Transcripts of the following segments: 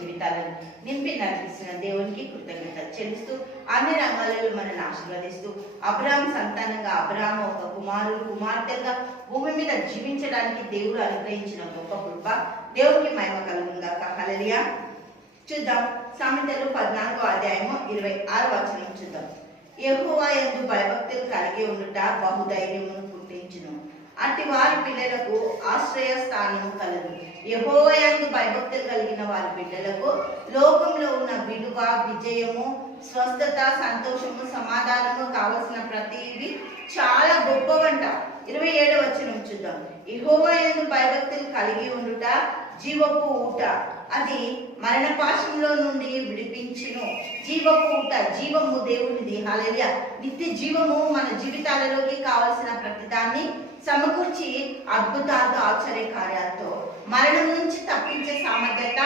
జీవితాలను నింపి నడిపిస్తున్న దేవునికి కృతజ్ఞత చెల్లిస్తూ అన్ని రంగాలలో మనల్ని ఆశీర్వదిస్తూ అబ్రాహాం సంతానంగా అబ్రాహాం ఒక కుమారుడు కుమార్తెగా భూమి మీద జీవించడానికి దేవుడు అనుగ్రహించిన గొప్ప కృప దేవునికి మహిమ కలుగుగాక. హల్లెలూయా. చూద్దాం సామెతలు 14వ అధ్యాయము 26వ వచనం చూద్దాం. యెహోవా యందు భయభక్తులు కలిగి ఉండుట బహుధైర్యమును పుట్టించును, అట్టి వారి పిల్లలకు ఆశ్రయ స్థానము కలదు. యెహోవా యందు భయభక్తులు కలిగిన వారి బిడ్డలకు లోకంలో ఉన్న విలువ, విజయము, స్వస్థత, సంతోషము, సమాధానము కావలసిన ప్రతివి చాలా గొప్పవంట. 27వ వచనం చూద్దాం. యెహోవా యందు భయభక్తులు కలిగి ఉండుట జీవపు ఊట, అది మరణ పాశంలో నుండి విడిపించును. జీవపు ఊట, జీవము దేవునిది. హల్లెలూయా. నిత్య జీవము మన జీవితాలలోకి కావలసిన ప్రతిదాన్ని సమకూర్చి అద్భుతాలతో ఆశ్చర్య కార్యాలతో మరణం నుంచి తప్పించే సామర్థ్యత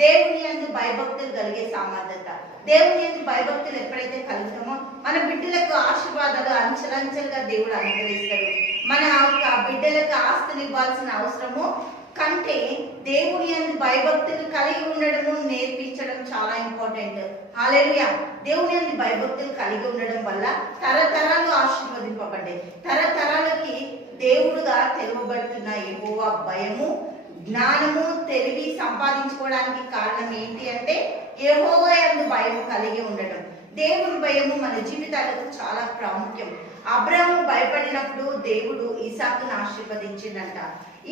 దేవుని యందు భయభక్తులు కలిగే సామర్థ్యత. దేవుని యందు భయభక్తులు ఎప్పుడైతే కలుగుతామో మన బిడ్డలకు ఆశీర్వాదాలు అంచెలంచెలుగా దేవుడు అనుగ్రహిస్తాడు. మన బిడ్డలకు ఆస్తులు ఇవ్వాల్సిన అవసరము కంటే దేవుని యందు భయభక్తులు కలిగి ఉండడం నేర్పించడం చాలా ఇంపార్టెంట్. హల్లెలూయా. దేవుని యందు భయభక్తులు కలిగి ఉండడం వల్ల తరతరాలు ఆశీర్వదింపబడ్డాయి. తరతరాలకి దేవుడుగా తెలువబడుతున్న యెహోవా భయము, జ్ఞానము, తెలివి సంపాదించుకోవడానికి కారణం ఏంటి అంటే యెహోవా యందు భయం కలిగి ఉండడం. దేవుని భయము మన జీవితాలకు చాలా ప్రాముఖ్యం. అబ్రాహాము భయపడినప్పుడు దేవుడు ఇసాకును ఆశీర్వదించిందంట.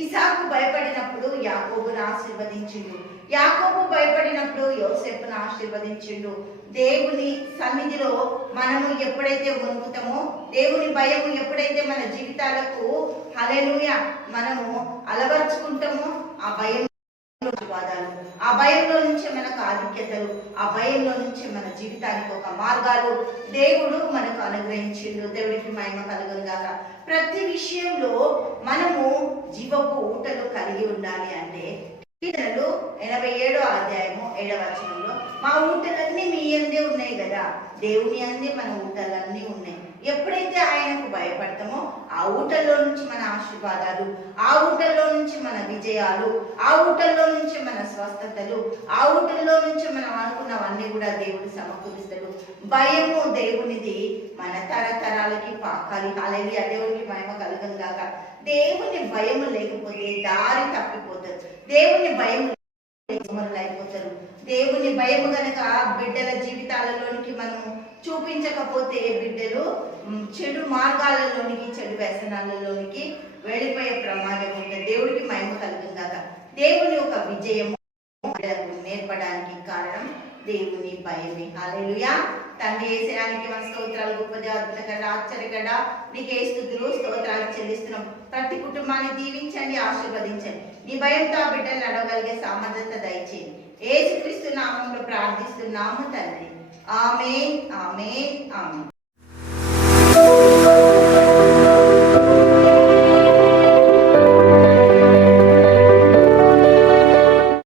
ఇసాకు భయపడినప్పుడు యాకోబును ఆశీర్వదించిండు. యాకోబు భయపడినప్పుడు యోసేపును ఆశీర్వదించిండు. దేవుని సన్నిధిలో మనము ఎప్పుడైతే వణుకుతామో, దేవుని భయము ఎప్పుడైతే మన జీవితాలకు హల్లెలూయా మనము అలవర్చుకుంటామో, ఆ భయం ఆ భయంలో నుంచి మనకు ఆధిక్యతలు, ఆ భయంలో నుంచి మన జీవితానికి ఒక మార్గాలు దేవుడు మనకు అనుగ్రహించిండు. దేవుడికి మహిమ కలుగుగాక. ప్రతి విషయంలో మనము జీవపు ఊటలు కలిగి ఉండాలి అంటే 87వ అధ్యాయము 7వ వచనంలో మా ఊటలన్నీ మీ అందే ఉన్నాయి కదా. దేవుని అందే మన ఊటలన్నీ ఉన్నాయి. ఎప్పుడైతే ఆయనకు భయపడతామో ఆ ఊటల్లో నుంచి మన ఆశీర్వాదాలు, ఆ ఊటల్లో నుంచి మన విజయాలు, ఆ ఊటల్లో నుంచి మన స్వస్థతలు, ఆ ఊటల్లో నుంచి మనం అనుకున్నవన్నీ కూడా దేవుడు సమకూరుస్తాడు. భయము దేవునిది, మన తరతరాలకి పాకాలి. హల్లెలూయా. దేవునికి మహిమ కలుగును గాక. దేవుని భయము లేకపోతే దారి తప్పిపోతారు. దేవుని భయం అయిపోతారు. దేవుని భయము గనక బిడ్డల జీవితాలలోనికి మనము చూపించకపోతే బిడ్డలు చెడు మార్గాలలోనికి, చెడు వ్యసనాలలోనికి వెళ్ళిపోయే ప్రమాదం ఉంటుంది. దేవుడికి మహిమ కలుగును గాక. దేవుని ఒక విజయము నేర్పడానికి కారణం దేవుని భయమే. హల్లెలూయా. తండ్రి యేసయ్యానికి మన స్తోత్రాలు, గొప్ప అద్భుతకర ఆశ్చర్యకర నీకే స్తుతులు స్తోత్రాలు చెల్లిస్తున్నాం. ప్రతి కుటుంబాన్ని దీవించండి, ఆశీర్వదించండి. నీ భయంతో బిడ్డలు నడవగలిగే సామర్థ్యత దయచేయండి. యేసుక్రీస్తు నామంలో ప్రార్థిస్తున్నాము తండ్రి. ఆమేన్, ఆమేన్, ఆమేన్.